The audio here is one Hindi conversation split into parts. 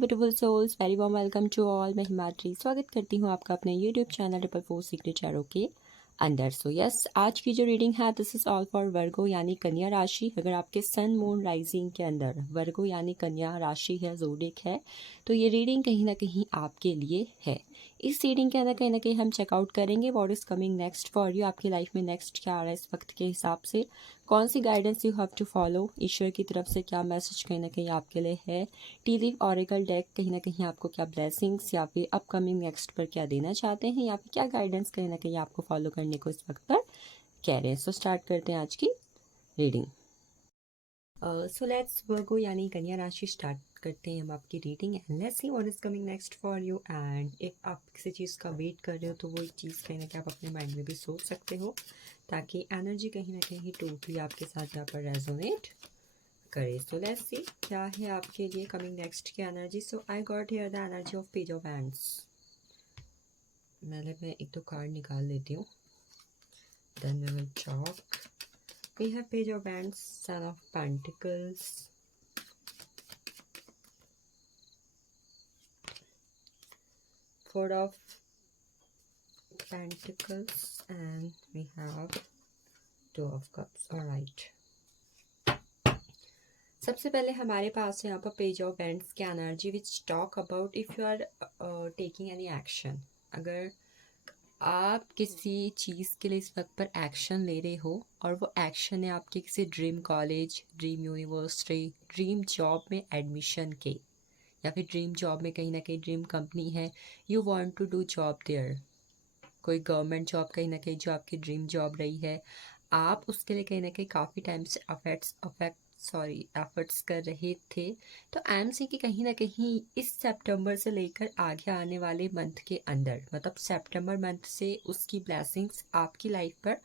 Beautiful souls, very warm welcome to all. मैं हिमाद्री स्वागत करती हूँ आपका अपने यूट्यूब चैनल 444 सीक्रेट टैरो के अंदर। सो यस, आज की जो रीडिंग है दिस इज ऑल फॉर वर्गो यानी कन्या राशि। अगर आपके सन मून राइजिंग के अंदर वर्गो यानी कन्या राशि है, ज़ोडिक है, तो ये रीडिंग कहीं ना कहीं आपके लिए है। इस रीडिंग के अंदर कहीं ना कहीं हम चेकआउट करेंगे what is coming next for you. आपकी लाइफ में नेक्स्ट क्या आ रहा है इस वक्त के हिसाब से, कौन सी guidance you have to follow, ईश्वर की तरफ से क्या मैसेज कहीं ना कहीं आपके लिए है। टी लीफ ऑरेकल डेक कहीं ना कहीं आपको क्या ब्लेसिंग्स या फिर अपकमिंग नेक्स्ट पर क्या देना चाहते हैं, या फिर क्या गाइडेंस कहीं ना कहीं आपको फॉलो करने को इस वक्त पर कह रहे हैं। सो स्टार्ट करते हैं आज की रीडिंग। सो लेट्स वर्गो यानी कन्या राशि स्टार्ट करते हैं हम आपकी reading and let's see what is coming next for you. And if आप किसी चीज़ का वेट कर रहे हो तो वो एक चीज़ कहीं ना कहीं आप अपने माइंड में भी सोच सकते हो, ताकि एनर्जी कहीं ना कहीं टोटली आपके साथ यहाँ पर रेजोनेट करे। सो लेट्स सी क्या है आपके लिए कमिंग नेक्स्ट की energy. So I got here the energy of page of hands. मैं एक तो कार्ड निकाल लेती हूँ। Then we will talk. We have page of hands, sun of pentacles, four of pentacles and we have two of cups. Alright, सबसे पहले हमारे पास है यहाँ पर पेज ऑफ हैंड्स की energy which talk about if you are taking any action. अगर आप किसी चीज़ के लिए इस वक्त पर एक्शन ले रहे हो और वो एक्शन है आपके किसी dream college, dream university, dream job में एडमिशन के, या फिर ड्रीम जॉब में कहीं ना कहीं ड्रीम कंपनी है, you want to do job there. कोई गवर्नमेंट जॉब कहीं ना कहीं जो आपकी ड्रीम जॉब रही है, आप उसके लिए कहीं ना कहीं काफ़ी टाइम से एफर्ट्स कर रहे थे। तो आई एम सी कि कहीं ना कहीं इस सितंबर से लेकर आगे आने वाले मंथ के अंदर, मतलब सितंबर मंथ से उसकी ब्लेसिंग्स आपकी लाइफ पर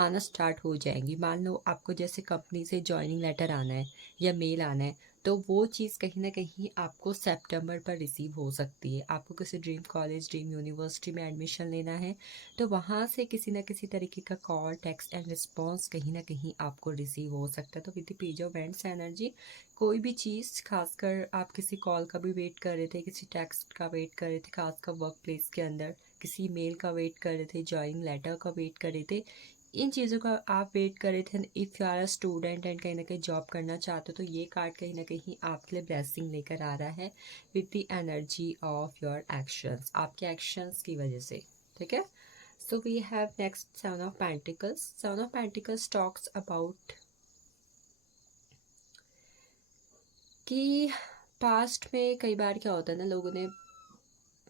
आना स्टार्ट हो जाएंगी। मान लो आपको जैसे कंपनी से जॉइनिंग लेटर आना है या मेल आना है, तो वो चीज़ कहीं ना कहीं आपको सितंबर पर रिसीव हो सकती है। आपको किसी ड्रीम कॉलेज, ड्रीम यूनिवर्सिटी में एडमिशन लेना है, तो वहाँ से किसी ना किसी तरीके का कॉल, टेक्स्ट एंड रिस्पॉन्स कहीं ना कहीं आपको रिसीव हो सकता है। तो with the page of hands energy, कोई भी चीज़, खासकर आप किसी कॉल का भी वेट कर रहे थे, किसी टेक्स्ट का वेट कर रहे थे, खासकर वर्क प्लेस के अंदर किसी मेल का वेट कर रहे थे, जॉइनिंग लेटर का वेट कर रहे थे, इन चीज़ों का आप वेट कर रहे थे। If you are a student and कहीं ना कहीं जॉब करना चाहते हो, तो ये कार्ड कहीं ना कहीं आपके लिए ब्लेसिंग लेकर आ रहा है with the energy of your actions, आपके एक्शंस की वजह से। ठीक है, so we have next Seven of Pentacles. Seven of Pentacles talks about कि पास्ट में कई बार क्या होता है ना, लोगों ने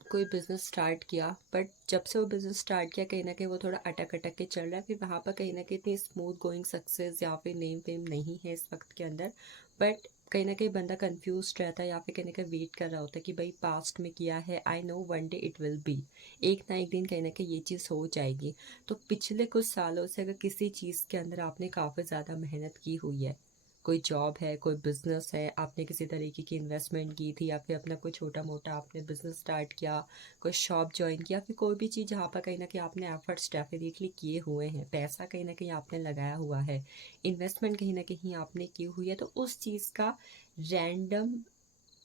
कोई बिजनेस स्टार्ट किया, बट जब से वो बिजनेस स्टार्ट किया कहीं ना कहीं वो थोड़ा अटक अटक के चल रहा है। फिर वहाँ पर कहीं ना कहीं इतनी स्मूथ गोइंग सक्सेस या फिर नेम फेम नहीं है इस वक्त के अंदर, बट कहीं ना कहीं बंदा कंफ्यूज रहता है या फिर कहीं ना कहीं वेट कर रहा होता है कि भाई पास्ट में किया है, I know one day it will be, एक ना एक दिन कहीं ना कहीं ये चीज़ हो जाएगी। तो पिछले कुछ सालों से अगर किसी चीज़ के अंदर आपने काफ़ी ज़्यादा मेहनत की हुई है, कोई जॉब है, कोई बिजनेस है, आपने किसी तरीके की इन्वेस्टमेंट की थी, या फिर अपना कोई छोटा मोटा आपने बिजनेस स्टार्ट किया, कोई शॉप ज्वाइन किया, फिर कोई भी चीज़ जहाँ पर कहीं ना कहीं आपने एफर्ट्स डेफिनेटली किए हुए हैं, पैसा कहीं ना कहीं आपने लगाया हुआ है, इन्वेस्टमेंट कहीं ना कहीं आपने की हुई है, तो उस चीज़ का रैंडम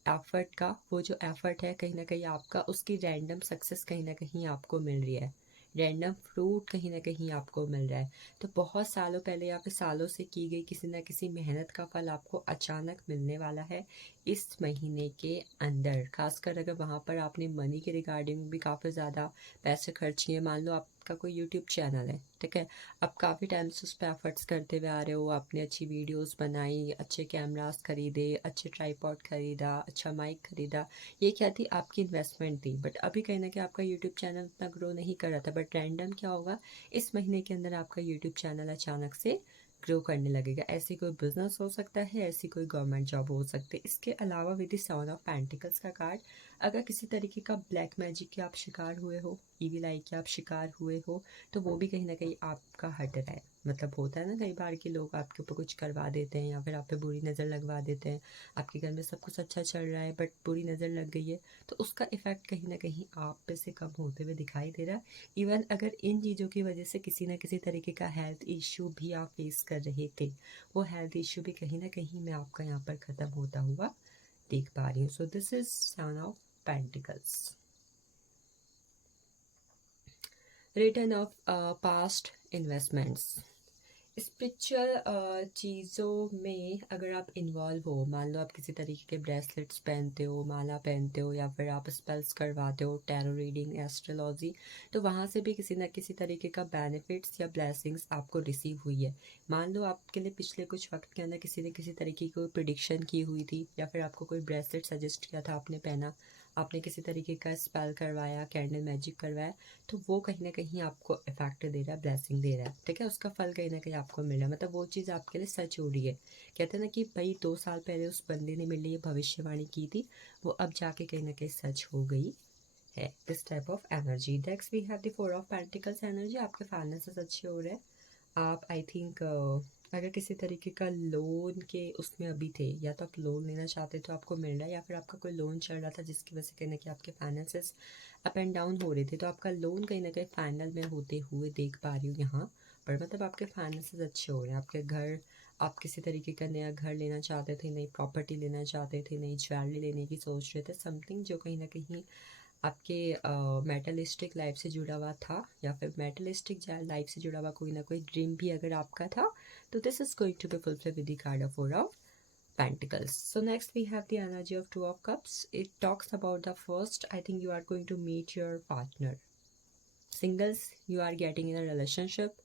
एफर्ट का वो जो एफर्ट है कहीं ना कहीं आपका, उसकी रैंडम सक्सेस कहीं ना कहीं आपको मिल रही है, रैंडम फ्रूट कहीं ना कहीं आपको मिल रहा है। तो बहुत सालों पहले या फिर सालों से की गई किसी न किसी मेहनत का फल आपको अचानक मिलने वाला है इस महीने के अंदर। खासकर अगर वहाँ पर आपने मनी के रिगार्डिंग भी काफ़ी ज़्यादा पैसे खर्च किए, मान लो आपका कोई यूट्यूब चैनल है, ठीक है, अब काफ़ी टाइम से उस पर एफर्ट्स करते हुए आ रहे हो, आपने अच्छी वीडियोस बनाई, अच्छे कैमरास खरीदे, अच्छे ट्राईपॉड खरीदा, अच्छा माइक खरीदा, ये क्या थी, आपकी इन्वेस्टमेंट थी। बट अभी कहीं ना कहीं आपका यूट्यूब चैनल उतना ग्रो नहीं कर रहा था, बट रैंडम क्या होगा, इस महीने के अंदर आपका यूट्यूब चैनल अचानक से ग्रो करने लगेगा। ऐसी कोई बिजनेस हो सकता है, ऐसी कोई गवर्नमेंट जॉब हो सकती है। इसके अलावा with the seven of pentacles का कार्ड, अगर किसी तरीके का ब्लैक मैजिक के आप शिकार हुए हो, ईविल आई के आप शिकार हुए हो, तो वो भी कहीं ना कहीं आपका हट रहा है। मतलब होता है ना कई बार कि लोग आपके ऊपर कुछ करवा देते हैं या फिर आप पे बुरी नज़र लगवा देते हैं। आपके घर में सब कुछ अच्छा चल रहा है बट बुरी नज़र लग गई है, तो उसका इफ़ेक्ट कहीं ना कहीं आप पे से कम होते हुए दिखाई दे रहा है। इवन अगर इन चीज़ों की वजह से किसी ना किसी तरीके का हेल्थ इश्यू भी आप फेस कर रहे थे, वो हेल्थ इश्यू भी कहीं ना कहीं मैं आपका यहाँ पर ख़त्म होता हुआ देख पा रही हूँ। So this is sound of pentacles. Return of past investments. Spiritual चीज़ों में अगर आप इन्वॉल्व हो, मान लो आप किसी तरीके के ब्रेसलेट्स पहनते हो, माला पहनते हो, या फिर आप स्पेल्स करवाते हो, टैरो रीडिंग, एस्ट्रोलॉजी, तो वहाँ से भी किसी न किसी तरीके का बेनिफिट्स या ब्लेसिंग्स आपको रिसीव हुई है। मान लो आपके लिए पिछले कुछ वक्त के अंदर किसी ने किसी तरीके की प्रिडिक्शन की हुई थी, या फिर आपको कोई ब्रेसलेट सजेस्ट किया था, आपने पहना, आपने किसी तरीके का स्पेल करवाया, कैंडल मैजिक करवाया, तो वो कहीं ना कहीं आपको इफेक्ट दे रहा है, ब्लेसिंग दे रहा है, ठीक है, उसका फल कहीं ना कहीं आपको मिल रहा है। मतलब वो चीज़ आपके लिए सच हो रही है। कहते हैं ना कि भाई 2 साल पहले उस बंदे ने मेरे लिए भविष्यवाणी की थी, वो अब जाके कहीं ना कहीं सच हो गई है। This type of energy. Next we have the 4 of pentacles energy. आपके फाइनेंसेस अच्छे हो रहे हैं। आप आई थिंक अगर किसी तरीके का लोन के उसमें अभी थे, या तो आप लोन लेना चाहते तो आपको मिल रहा है, या फिर आपका कोई लोन चल रहा था जिसकी वजह से कहीं ना कहीं आपके फाइनेंसेस अप एंड डाउन हो रहे थे, तो आपका लोन कहीं ना कहीं फाइनल में होते हुए देख पा रही हूँ यहाँ पर। मतलब आपके फाइनेंसेस अच्छे हो रहे हैं। आपके घर, आप किसी तरीके का नया घर लेना चाहते थे, नई प्रॉपर्टी लेना चाहते थे, नई ज्वेलरी लेने की सोच रहे थे, समथिंग जो कहीं ना कहीं आपके मेटलिस्टिक लाइफ से जुड़ा हुआ था, या फिर मेटलिस्टिक लाइफ से जुड़ा हुआ कोई ना कोई ड्रीम भी अगर आपका था, तो this is going to be fulfil with the card of 4 of Pentacles. So next we have the energy of 2 of Cups. It talks about the first, I think you are going to meet your partner. Singles, you are getting in a relationship.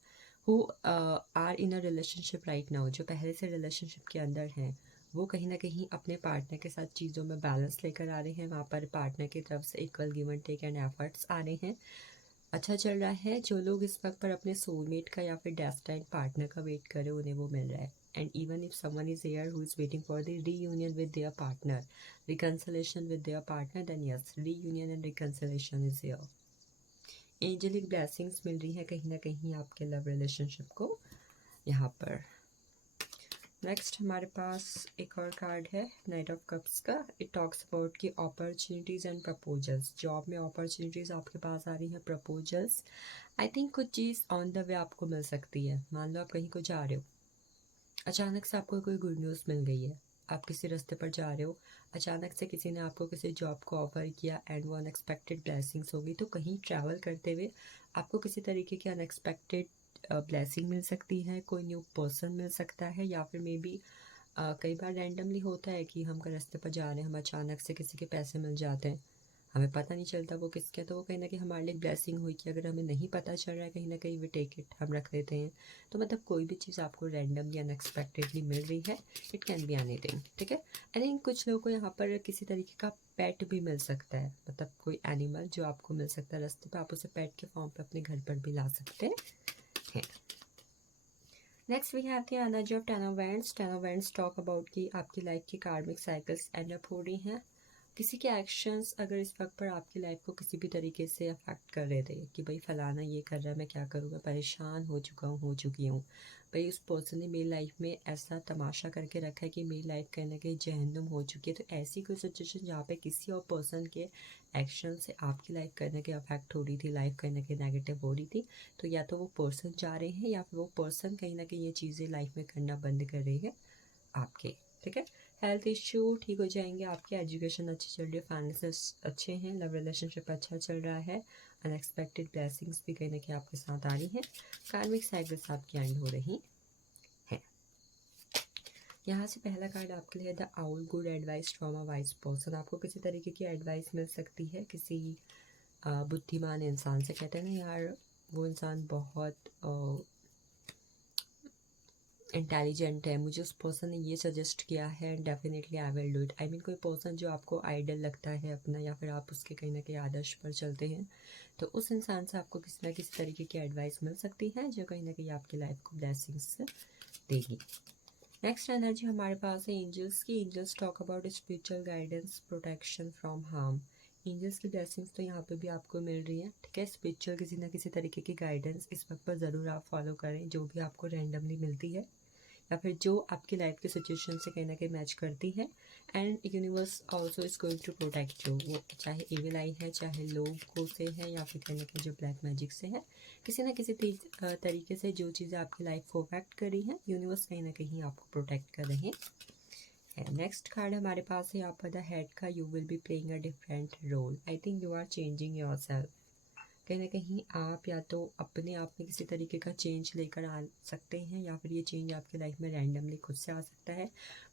Who are in a relationship right now, जो पहले से रिलेशनशिप के अंदर हैं, वो कहीं ना कहीं अपने पार्टनर के साथ चीज़ों में बैलेंस लेकर आ रहे हैं। वहाँ पर पार्टनर की तरफ से equal give and take and efforts आ रहे हैं। अच्छा चल रहा है। जो लोग इस वक्त पर अपने सोलमेट का या फिर डेस्टाइन्ड पार्टनर का वेट कर रहे हैं, उन्हें वो मिल रहा है। And even if someone is here who is waiting for the reunion with their partner, reconciliation with their partner, then yes, reunion and reconciliation is here. Angelic blessings मिल रही है कहीं ना कहीं आपके लव रिलेशनशिप को यहाँ पर। नेक्स्ट हमारे पास एक और कार्ड है, नाइट ऑफ कप्स का। इट टॉक्स अबाउट की अपॉर्चुनिटीज़ एंड प्रपोजल्स। जॉब में अपॉर्चुनिटीज़ आपके पास आ रही हैं, प्रपोजल्स, आई थिंक कुछ चीज़ ऑन द वे आपको मिल सकती है। मान लो आप कहीं को जा रहे हो, अचानक से आपको कोई गुड न्यूज़ मिल गई है, आप किसी रास्ते पर जा रहे हो, अचानक से किसी ने आपको किसी जॉब को ऑफर किया एंड वो अनएक्सपेक्टेड ब्लेसिंग्स होगी। तो कहीं ट्रैवल करते हुए आपको किसी तरीके की अनएक्सपेक्टेड ब्लेसिंग मिल सकती है, कोई न्यू पर्सन मिल सकता है, या फिर मे बी कई बार रैंडमली होता है कि हम रास्ते पर जा रहे हैं, हम अचानक से किसी के पैसे मिल जाते हैं, हमें पता नहीं चलता वो किसके, तो वो कहीं ना कहीं हमारे लिए ब्लेसिंग हुई कि अगर हमें नहीं पता चल रहा है कहीं ना कहीं वी टेक इट, हम रख लेते हैं। तो मतलब कोई भी चीज़ आपको रैंडम या अनएक्सपेक्टेडली मिल रही है, इट कैन बी एनीथिंग, ठीक है। आई थिंक कुछ लोगों को यहाँ पर किसी तरीके का पेट भी मिल सकता है, मतलब कोई एनिमल जो आपको मिल सकता है रास्ते पे, आप उसे पेट के फॉर्म पे अपने घर पर भी ला सकते हैं। Next we have the energy of 10 of Wands। 10 of Wands talk about कि आपकी लाइफ की कार्मिक साइकिल्स एंड अप हो रही हैं। किसी के एक्शंस अगर इस वक्त पर आपकी लाइफ को किसी भी तरीके से अफेक्ट कर रहे थे कि भाई फलाना ये कर रहा है, मैं क्या करूँ, मैं परेशान हो चुका हूँ, हो चुकी हूँ, भाई उस पर्सन ने मेरी लाइफ में ऐसा तमाशा करके रखा है कि मेरी लाइफ कहीं ना कहीं जहन्नुम हो चुकी है। तो ऐसी कोई सिचुएशन जहाँ पे किसी और पर्सन के एक्शन से आपकी लाइफ कहीं ना कहीं अफेक्ट हो रही थी, लाइफ कहीं ना कहीं नेगेटिव हो रही थी, तो या तो वो पर्सन जा रहे हैं, या फिर वो पर्सन कहीं ना कहीं ये चीज़ें लाइफ में करना बंद कर रही है आपके, ठीक है। हेल्थ इश्यू ठीक हो जाएंगे आपके, एजुकेशन अच्छी चल रही है, फाइनेंसेस अच्छे हैं, लव रिलेशनशिप अच्छा चल रहा है, अनएक्सपेक्टेड ब्लेसिंग्स भी कहीं ना कहीं आपके साथ आ रही हैं, कार्मिक साइकिल्स आपकी एंड हो रही हैं। यहाँ से पहला कार्ड आपके लिए the owl, good advice from a wise person. आपको किसी तरीके की एडवाइस मिल सकती है किसी बुद्धिमान इंसान से। कहते हैं ना यार, वो इंसान बहुत इंटेलिजेंट है, मुझे उस पर्सन ने ये सजेस्ट किया है, definitely I will do it. I mean कोई पर्सन जो आपको आइडल लगता है अपना, या फिर आप उसके कहीं ना कहीं आदर्श पर चलते हैं, तो उस इंसान से आपको किसी ना किसी तरीके की एडवाइस मिल सकती है जो कहीं ना कहीं आपकी लाइफ को ब्लेसिंग्स देगी। नेक्स्ट एनर्जी हमारे पास है एंजल्स की। Angels talk about spiritual guidance, protection from harm. Angels की ब्लेसिंग्स तो यहाँ पे भी आपको मिल रही है, ठीक है। स्पिरिचुअल किसी ना किसी तरीके की गाइडेंस इस वक्त पर ज़रूर आप फॉलो करें, जो भी आपको रैंडमली मिलती है या फिर जो आपकी लाइफ की सिचुएशन से कहीं ना कहीं मैच करती है। And universe also is going to protect you, वो चाहे इविल आई है, चाहे लोगों से है, या फिर कहीं ना कहीं जो ब्लैक मैजिक से है, किसी ना किसी तरीके से जो चीज़ें आपकी लाइफ को अफेक्ट करी हैं, यूनिवर्स कहीं ना कहीं आपको प्रोटेक्ट कर रहे हैं। नेक्स्ट कार्ड हमारे पास है यहाँ पर द हेड का, you will be playing a different role, I think you are changing yourself. कहीं ना कहीं आप या तो अपने आप में किसी तरीके का चेंज लेकर आ सकते हैं, या फिर ये चेंज आपकी लाइफ में रैंडमली खुद से आ सकता है।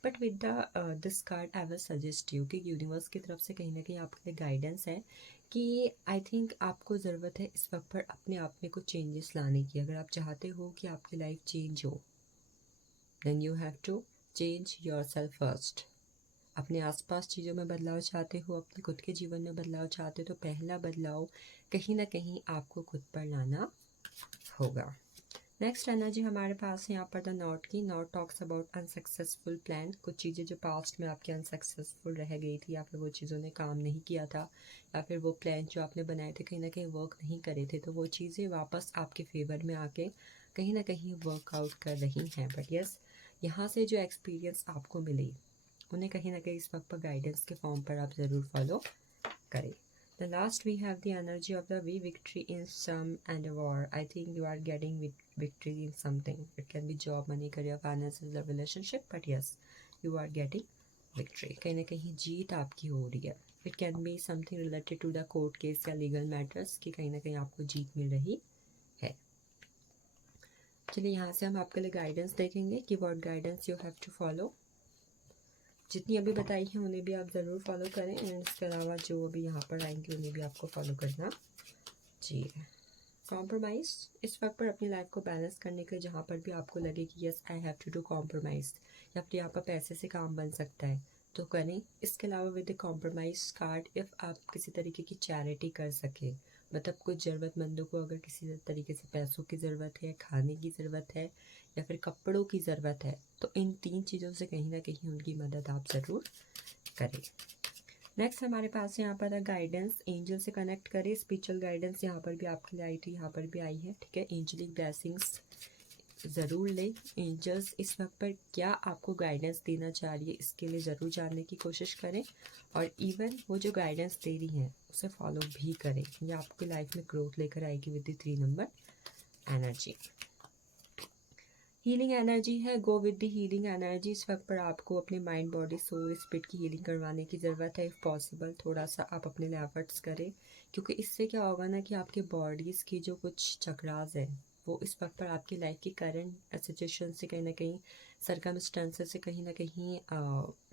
But with the this card I will suggest you कि यूनिवर्स की तरफ से कहीं ना कहीं आपके लिए गाइडेंस है कि आई थिंक आपको ज़रूरत है इस वक्त पर अपने आप में कुछ चेंजेस लाने की। अगर आप चाहते हो कि आपकी लाइफ चेंज हो, then you have to change yourself first. अपने आसपास चीज़ों में बदलाव चाहते हो, अपने खुद के जीवन में बदलाव चाहते हो, तो पहला बदलाव कहीं ना कहीं आपको खुद पर लाना होगा। नेक्स्ट एनर्जी हमारे पास है यहाँ पर द नॉट की। Not talks about unsuccessful plan, कुछ चीज़ें जो पास्ट में आपके अनसक्सेसफुल रह गई थी, या फिर वो चीज़ों ने काम नहीं किया था, या फिर वो प्लान जो आपने बनाए थे कहीं ना कहीं वर्क नहीं करे थे, तो वो चीज़ें वापस आपके फेवर में आके कहीं ना कहीं वर्कआउट कर रही हैं। बट यस, यहाँ से जो एक्सपीरियंस आपको मिली उन्हें कहीं ना कहीं इस वक्त पर गाइडेंस के फॉर्म पर आप ज़रूर फॉलो करें। The last we have the energy of the we victory in some and war, I think you are getting victory in something, it can be job, money, career, financial, relationship, but yes you are getting victory. कहीं ना कहीं जीत आपकी हो रही है। It can be something related to the court case या लीगल मैटर्स की कहीं ना कहीं आपको जीत मिल रही है। चलिए यहाँ से हम आपके लिए गाइडेंस देखेंगे कि what guidance you have to follow. जितनी अभी बताई है उन्हें भी आप ज़रूर फॉलो करें, एंड इसके अलावा जो अभी यहाँ पर आएंगे उन्हें भी आपको फॉलो करना चाहिए। कॉम्प्रोमाइज़, इस वक्त पर अपनी लाइफ को बैलेंस करने के लिए जहाँ पर भी आपको लगे कि yes I have to do compromise, या फिर यहाँ पर पैसे से काम बन सकता है तो करें। इसके अलावा with the compromise card, if आप किसी तरीके की चैरिटी कर सके, मतलब कुछ ज़रूरतमंदों को अगर किसी तरीके से पैसों की ज़रूरत है, खाने की ज़रूरत है, या फिर कपड़ों की ज़रूरत है, तो इन 3 चीज़ों से कहीं ना कहीं उनकी मदद आप ज़रूर करें। नेक्स्ट हमारे पास यहाँ पर गाइडेंस, एंजल से कनेक्ट करें। स्पिरिचुअल गाइडेंस यहाँ पर भी आपके लिए आई थी, यहाँ पर भी आई है, ठीक है। एंजलिक ब्लेसिंग्स ज़रूर लें। एंजल्स इस वक्त पर क्या आपको गाइडेंस देना चाह रही है, इसके लिए ज़रूर जानने की कोशिश करें, और इवन वो जो गाइडेंस दे रही हैं उसे फॉलो भी करें। ये आपकी लाइफ में ग्रोथ लेकर आएगी with the 3 number energy. Healing energy है, go with the healing energy. इस वक्त पर आपको अपने माइंड, बॉडी, सोल, स्पिरिट की हीलिंग करवाने की ज़रूरत है। इफ़ पॉसिबल थोड़ा सा आप अपने लिए एफर्ट्स करें, क्योंकि इससे क्या होगा ना कि आपके बॉडीज़ की जो कुछ चक्रास है वो इस वक्त पर आपकी लाइफ की करंट सिचुएशन से कहीं ना कहीं, सरकमस्टेंसेस से कहीं ना कहीं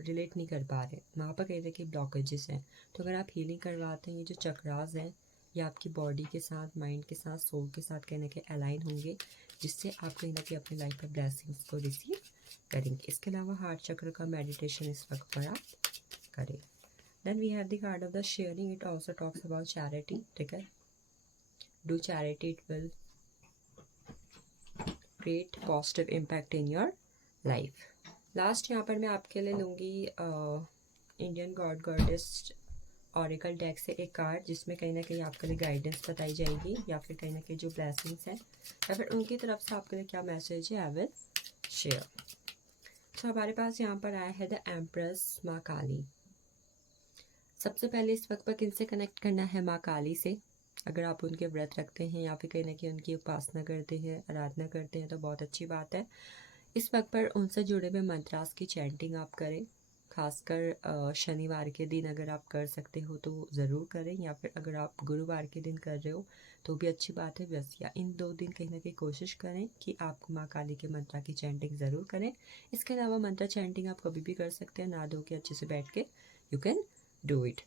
रिलेट नहीं कर पा रहे, वहाँ पर कहीं ना कहीं ब्लॉकेजेस हैं। तो अगर आप हीलिंग करवाते हैं, ये जो चक्रास हैं ये आपकी बॉडी के साथ, माइंड के साथ, सोल के साथ कहीं ना कहीं अलाइन होंगे, जिससे आप कहीं ना कहीं अपनी लाइफ में ब्लेसिंग्स को रिसीव करेंगे। इसके अलावा हार्ट चक्र का मेडिटेशन इस वक्त पर आप करें। Then we have the card of the sharing, it also talks about charity, ठीक है। Do charity, it will create positive impact in your life. Last यहाँ पर मैं आपके लिए लूँगी Indian god goddess oracle deck से एक कार्ड, जिसमें कहीं ना कहीं आपके लिए गाइडेंस बताई जाएगी, या फिर कहीं ना कहीं जो ब्लेसिंग्स हैं या फिर उनकी तरफ से आपके लिए क्या मैसेज है, आई विल शेयर। तो हमारे पास यहाँ पर आया है द एम्प्रेस, माँ काली। सबसे पहले इस वक्त पर किनसे कनेक्ट करना है, माँ काली से। अगर आप उनके व्रत रखते हैं या फिर कहीं ना कहीं उनकी उपासना करते हैं, आराधना करते हैं, तो बहुत अच्छी बात है। इस वक्त पर उनसे जुड़े हुए मंत्रास की चैंटिंग आप करें, खासकर शनिवार के दिन अगर आप कर सकते हो तो ज़रूर करें, या फिर अगर आप गुरुवार के दिन कर रहे हो तो भी अच्छी बात है। बस या इन 2 दिन कहीं ना कहीं कोशिश करें कि आप माँ काली के मंत्रा की चैंटिंग ज़रूर करें। इसके अलावा मंत्र चैंटिंग आप कभी भी कर सकते हैं, ना धो के अच्छे से बैठ के, you can do it.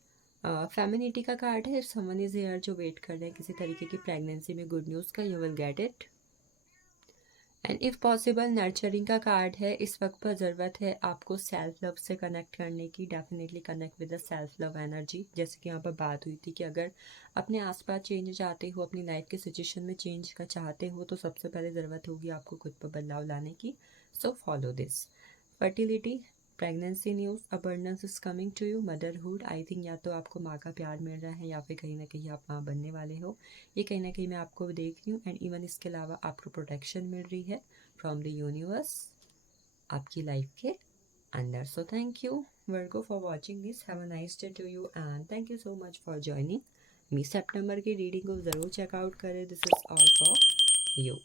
Femininity का कार्ड है, समवन इज हियर, जो वेट कर रहे हैं किसी तरीके की प्रेगनेंसी में गुड न्यूज़ का, you will get it. And if possible nurturing का कार्ड है, इस वक्त पर ज़रूरत है आपको सेल्फ लव से कनेक्ट करने की। Definitely connect with the self love energy. जैसे कि यहाँ पर बात हुई थी कि अगर अपने आसपास चेंज चाहते हो, अपनी लाइफ की सिचुएशन में चेंज का चाहते हो, तो सबसे पहले ज़रूरत होगी आपको खुद पर बदलाव लाने की। So follow this. Fertility, pregnancy news, abundance is coming to you, motherhood. I think या तो आपको माँ का प्यार मिल रहा है या फिर कहीं ना कहीं आप माँ बनने वाले हो, ये कहीं ना कहीं मैं आपको देख रही हूँ। एंड इवन इसके अलावा आपको प्रोटेक्शन मिल रही है फ्रॉम द यूनिवर्स आपकी लाइफ के अंदर। So thank you Virgo for watching this. Have a nice day to you and thank you so much for joining me. सितंबर की रीडिंग को ज़रूर चेकआउट करें। This is all for you.